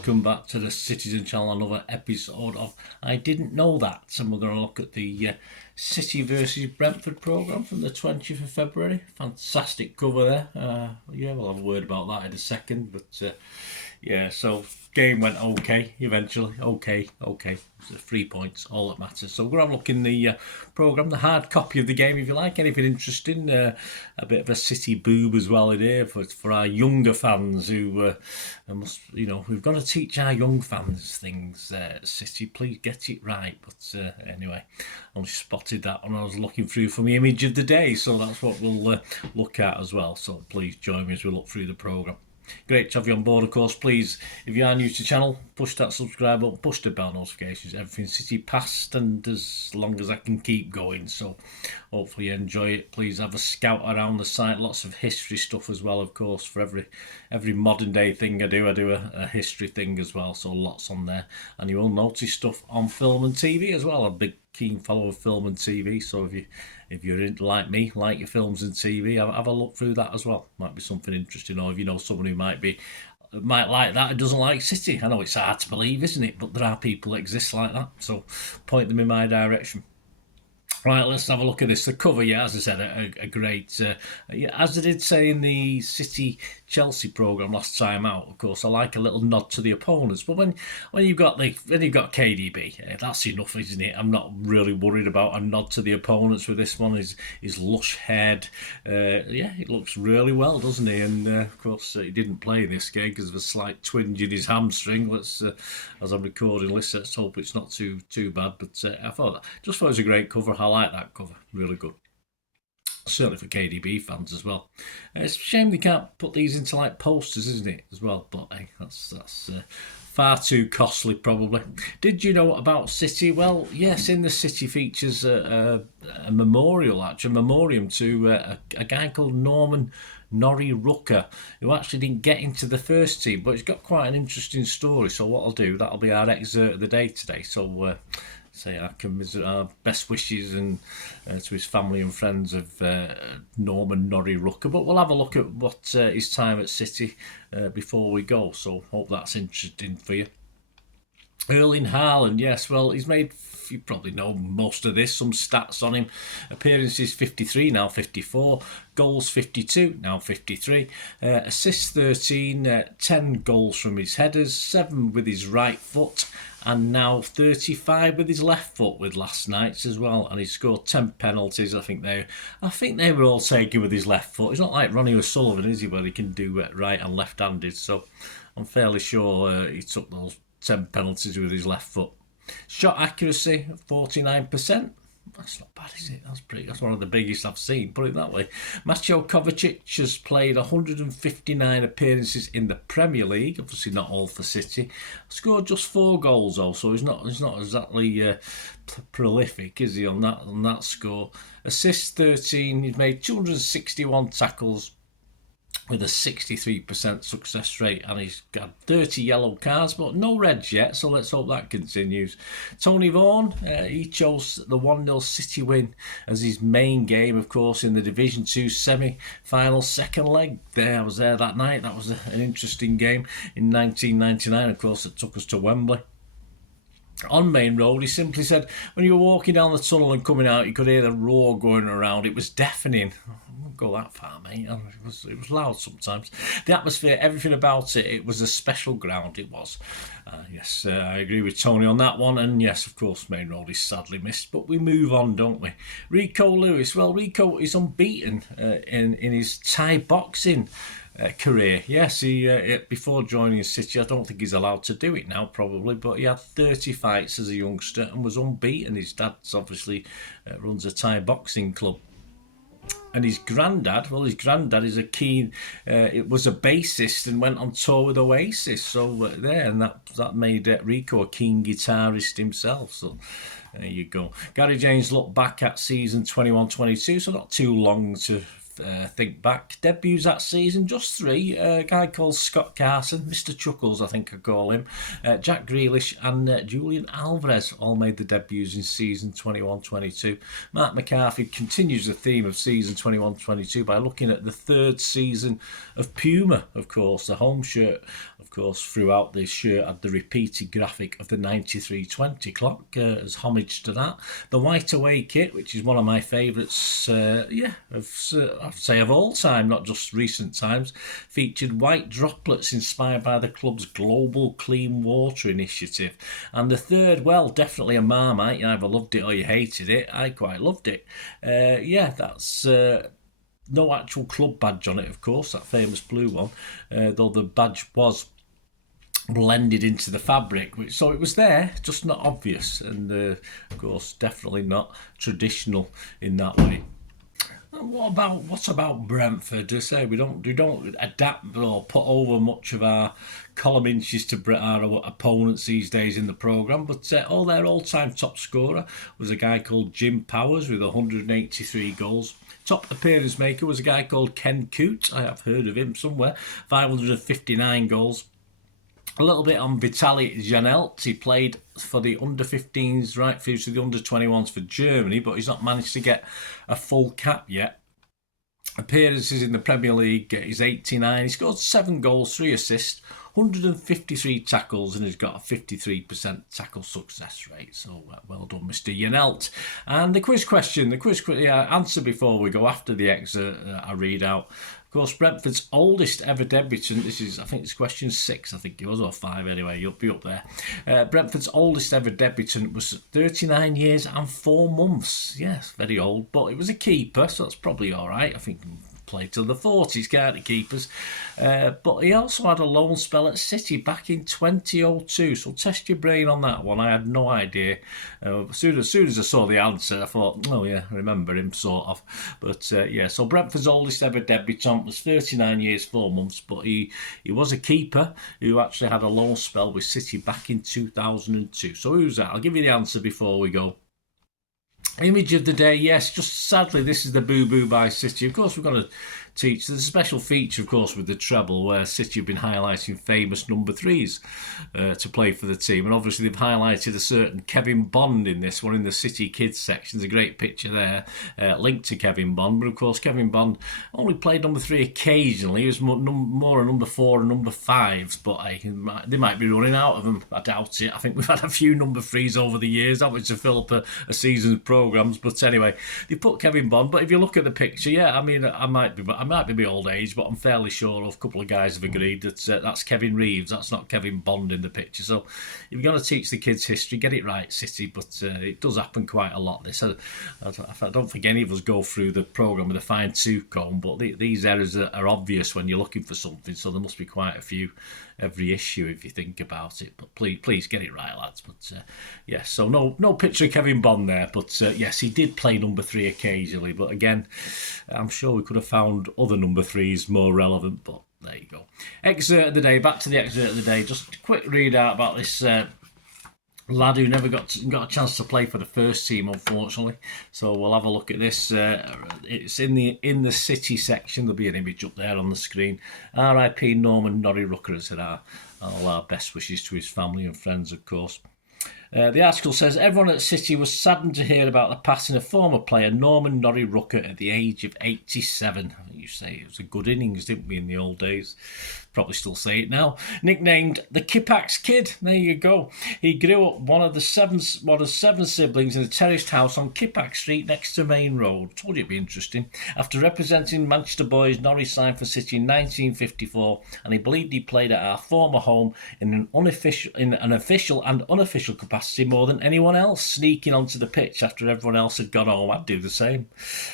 welcome back to the Citizen Channel, another episode of I Didn't Know That. And we're going to look at the City versus Brentford programme from the 20th of February. Fantastic cover there. We'll have a word about that in a second. But so game went okay eventually. Okay. It's 3 points, all that matters. So we're going to have a look in the programme, the hard copy of the game if you like, anything interesting. A bit of a City boob as well in here for our younger fans who we've got to teach our young fans things. City, please get it right. But anyway, I only spotted that when I was looking through for my image of the day, so that's what we'll look at as well. So please join me as we look through the programme. Great to have you on board, of course. Please, if you are new to the channel, push that subscribe button, push the bell notifications, everything City past and as long as I can keep going. So hopefully you enjoy it. Please have a scout around the site, lots of history stuff as well, of course. For every modern day thing I do a history thing as well, so lots on there. And you will notice stuff on film and TV as well. A big keen follower of film and TV, so if you're like me, like your films and TV, have a look through that as well. Might be something interesting, or if you know someone who might like that and doesn't like City. I know it's hard to believe, isn't it? But there are people that exist like that, so point them in my direction. Right, let's have a look at this. The cover, as I said, a great, as I did say in the City-Chelsea programme last time out, of course, I like a little nod to the opponents. But when you've got KDB, that's enough, isn't it? I'm not really worried about a nod to the opponents with this one. His lush head, it looks really well, doesn't he? And of course, he didn't play this game because of a slight twinge in his hamstring. As I'm recording this, let's hope it's not too bad. But I thought it was a great cover. I like that cover, really good. Certainly for KDB fans as well. It's a shame they can't put these into like posters, isn't it, as well? But hey, that's far too costly, probably. Did you know about City? Well, yes, in the City features a memoriam to a guy called Norrie Rucker, who actually didn't get into the first team, but he's got quite an interesting story. So what I'll do, that'll be our excerpt of the day today. So say I commiserate our best wishes and to his family and friends of Norrie Rucker. But we'll have a look at what his time at City before we go. So hope that's interesting for you. Erling Haaland, yes, well, he's made, you probably know most of this, some stats on him. Appearances 53, now 54. Goals 52, now 53. Assists 13, 10 goals from his headers, 7 with his right foot, and now 35 with his left foot with last night's as well. And he scored 10 penalties. I think they were all taken with his left foot. He's not like Ronnie O'Sullivan, is he, where he can do right and left-handed. So I'm fairly sure he took those 10 penalties with his left foot. Shot accuracy 49%. That's not bad, is it? That's one of the biggest I've seen, put it that way. Mateo Kovacic has played 159 appearances in the Premier League, obviously not all for City. Scored just 4 goals though, so he's not exactly prolific, is he, on that score. Assists 13, he's made 261 tackles with a 63% success rate, and he's got 30 yellow cards, but no reds yet, so let's hope that continues. Tony Vaughan, he chose the 1-0 City win as his main game, of course, in the Division 2 semi-final second leg. I was there that night. That was an interesting game in 1999, of course, that took us to Wembley. On Main Road, he simply said, when you were walking down the tunnel and coming out, you could hear the roar going around. It was deafening. I won't go that far, mate. It was loud sometimes. The atmosphere, everything about it, it was a special ground, it was. Yes, I agree with Tony on that one. And yes, of course, Main Road is sadly missed, but we move on, don't we? Rico Lewis, well, Rico is unbeaten in his Thai boxing career. Yes, he before joining City, I don't think he's allowed to do it now probably, but he had 30 fights as a youngster and was unbeaten. His dad's obviously runs a Thai boxing club. And his granddad is a keen, it was a bassist and went on tour with Oasis. So and that made Rico a keen guitarist himself. So there you go. Gary James looked back at season 21-22, so not too long to think back. Debuts that season, just 3. A guy called Scott Carson, Mr. Chuckles, I think I call him. Jack Grealish and Julian Alvarez all made the debuts in season 21-22. Marc McCarthy continues the theme of season 21-22 by looking at the 3rd season of Puma, of course. The home shirt, of course, throughout this shirt had the repeated graphic of the 93-20 clock as homage to that. The white away kit, which is one of my favourites, I'd say of all time, not just recent times, featured white droplets inspired by the club's global clean water initiative. And the 3rd, well, definitely a Marmite. You either loved it or you hated it. I quite loved it. That's... no actual club badge on it, of course, that famous blue one, though the badge was blended into the fabric, so it was there, just not obvious, and of course definitely not traditional in that way. What about Brentford? I say we don't adapt or put over much of our column inches to our opponents these days in the programme, but their all-time top scorer was a guy called Jim Powers with 183 goals. Top appearance maker was a guy called Ken Coote. I have heard of him somewhere. 559 goals. A little bit on Vitaly Janelt. He played for the under-15s right through to the under-21s for Germany, but he's not managed to get a full cap yet. Appearances in the Premier League is 89. He scored 7 goals, 3 assists, 153 tackles, and he's got a 53% tackle success rate. So well done, Mr. Janelt. And the quiz question, answer before we go after the excerpt I read out. Of course, Brentford's oldest ever debutant, I think it's question 6, I think it was, or 5 anyway, you'll be up there. Brentford's oldest ever debutant was 39 years and 4 months. Yes, very old, but it was a keeper, so that's probably all right. I think played till the 40s, can't he, keepers? But he also had a loan spell at City back in 2002, so test your brain on that one. I had no idea. As soon as I saw the answer, I thought, oh yeah, I remember him, sort of. But so Brentford's oldest ever debutant was 39 years, 4 months, but he was a keeper who actually had a loan spell with City back in 2002. So who's that? I'll give you the answer before we go. Image of the day, yes, just sadly this is the boo-boo by City. Of course we've got to teach, there's a special feature of course with the treble where City have been highlighting famous number 3s to play for the team, and obviously they've highlighted a certain Kevin Bond in this one in the City Kids section. There's a great picture there linked to Kevin Bond, but of course Kevin Bond only played number 3 occasionally. He was more a number 4 and number 5s, but they might be running out of them. I doubt it. I think we've had a few number 3s over the years, haven't we, to fill up a season's programmes, but anyway, they put Kevin Bond. But if you look at the picture, yeah, I mean, I might be my old age, but I'm fairly sure a couple of guys have agreed that that's Kevin Reeves, that's not Kevin Bond in the picture. So if you're going to teach the kids history, get it right, City, but it does happen quite a lot. This I don't think any of us go through the programme with a fine-tooth comb, but these errors are obvious when you're looking for something, so there must be quite a few every issue if you think about it. But please get it right, lads. But yes, so no picture of Kevin Bond there, but yes, he did play number 3 occasionally, but again, I'm sure we could have found other number 3s more relevant, but there you go. Excerpt of the day, back to the excerpt of the day. Just a quick read out about this lad who never got a chance to play for the first team, unfortunately. So we'll have a look at this. It's in the City section. There'll be an image up there on the screen. R.I.P. Norrie Rucker has said all our best wishes to his family and friends, of course. The article says, everyone at City was saddened to hear about the passing of former player Norrie Rucker at the age of 87. You say it was a good innings, didn't we, in the old days? Probably still say it now. Nicknamed the Kippax Kid. There you go. He grew up one of 7 siblings in a terraced house on Kippax Street next to Main Road. Told you it'd be interesting. After representing Manchester boys, Norrie signed for City in 1954, and he believed he played at our former home in an official and unofficial capacity more than anyone else, sneaking onto the pitch after everyone else had gone home. I'd do the same.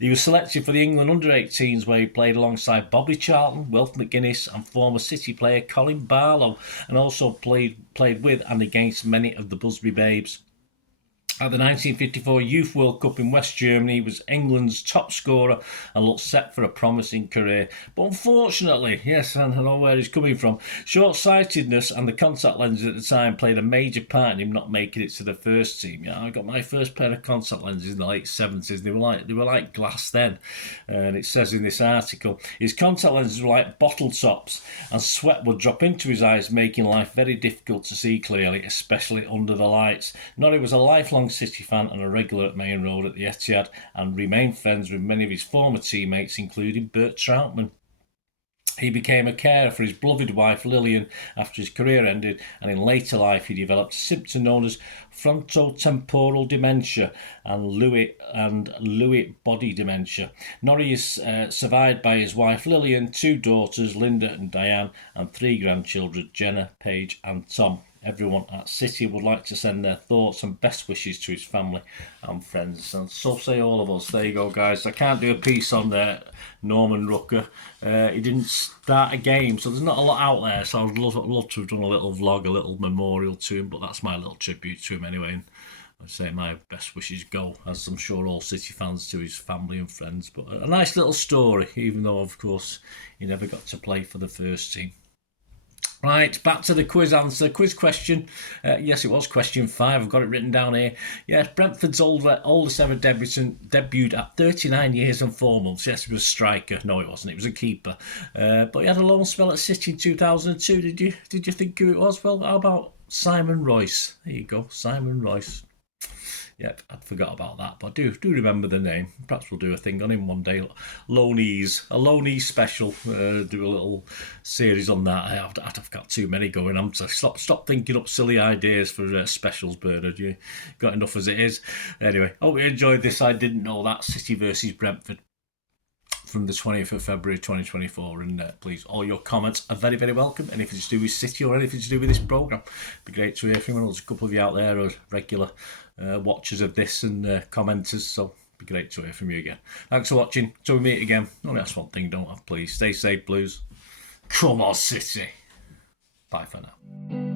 He was selected for the England under-18s, where he played alongside Bobby Charlton, Wilf McGuinness and former City player Colin Barlow, and also played with and against many of the Busby Babes. At the 1954 Youth World Cup in West Germany, he was England's top scorer and looked set for a promising career. But unfortunately, yes, I know where he's coming from, short-sightedness and the contact lenses at the time played a major part in him not making it to the first team. Yeah, I got my first pair of contact lenses in the late 70s. They were like glass then, and it says in this article, his contact lenses were like bottle tops, and sweat would drop into his eyes, making life very difficult to see clearly, especially under the lights. Norrie was a lifelong City fan and a regular at Main Road at the Etihad, and remained friends with many of his former teammates, including Bert Troutman. He became a carer for his beloved wife Lillian after his career ended, and in later life he developed a symptom known as frontotemporal dementia and Lewy body dementia. Norrie is survived by his wife Lillian, 2 daughters, Linda and Diane, and 3 grandchildren, Jenna, Paige and Tom. Everyone at City would like to send their thoughts and best wishes to his family and friends, and so say all of us. There you go, guys. I can't do a piece on Norman Rucker. He didn't start a game, so there's not a lot out there, so I'd love to have done a little vlog, a little memorial to him, but that's my little tribute to him anyway. And I'd say my best wishes go, as I'm sure all City fans, to his family and friends. But a nice little story, even though, of course, he never got to play for the first team. Right, back to the quiz answer. Quiz question. Yes, it was question 5. I've got it written down here. Yes, Brentford's oldest ever debuted at 39 years and 4 months. Yes, he was a striker. No, it wasn't. He was a keeper. But he had a loan spell at City in 2002. Did you think who it was? Well, how about Simon Royce? There you go, Simon Royce. Yep, I'd forgot about that, but I do remember the name. Perhaps we'll do a thing on him one day. A loanees special. Do a little series on that. I've got too many going. I'm to stop thinking up silly ideas for specials, Bernard. You got enough as it is. Anyway, hope you enjoyed this. I didn't know that. City versus Brentford from the 20th of February 2024, and please, all your comments are very, very welcome. And if it's to do with City or anything to do with this programme, it'd be great to hear from you. There's a couple of you out there who are regular watchers of this and commenters, so it'd be great to hear from you again. Thanks for watching. Till we meet again. Only that's one thing, don't have, please. Stay safe, Blues. Come on, City. Bye for now.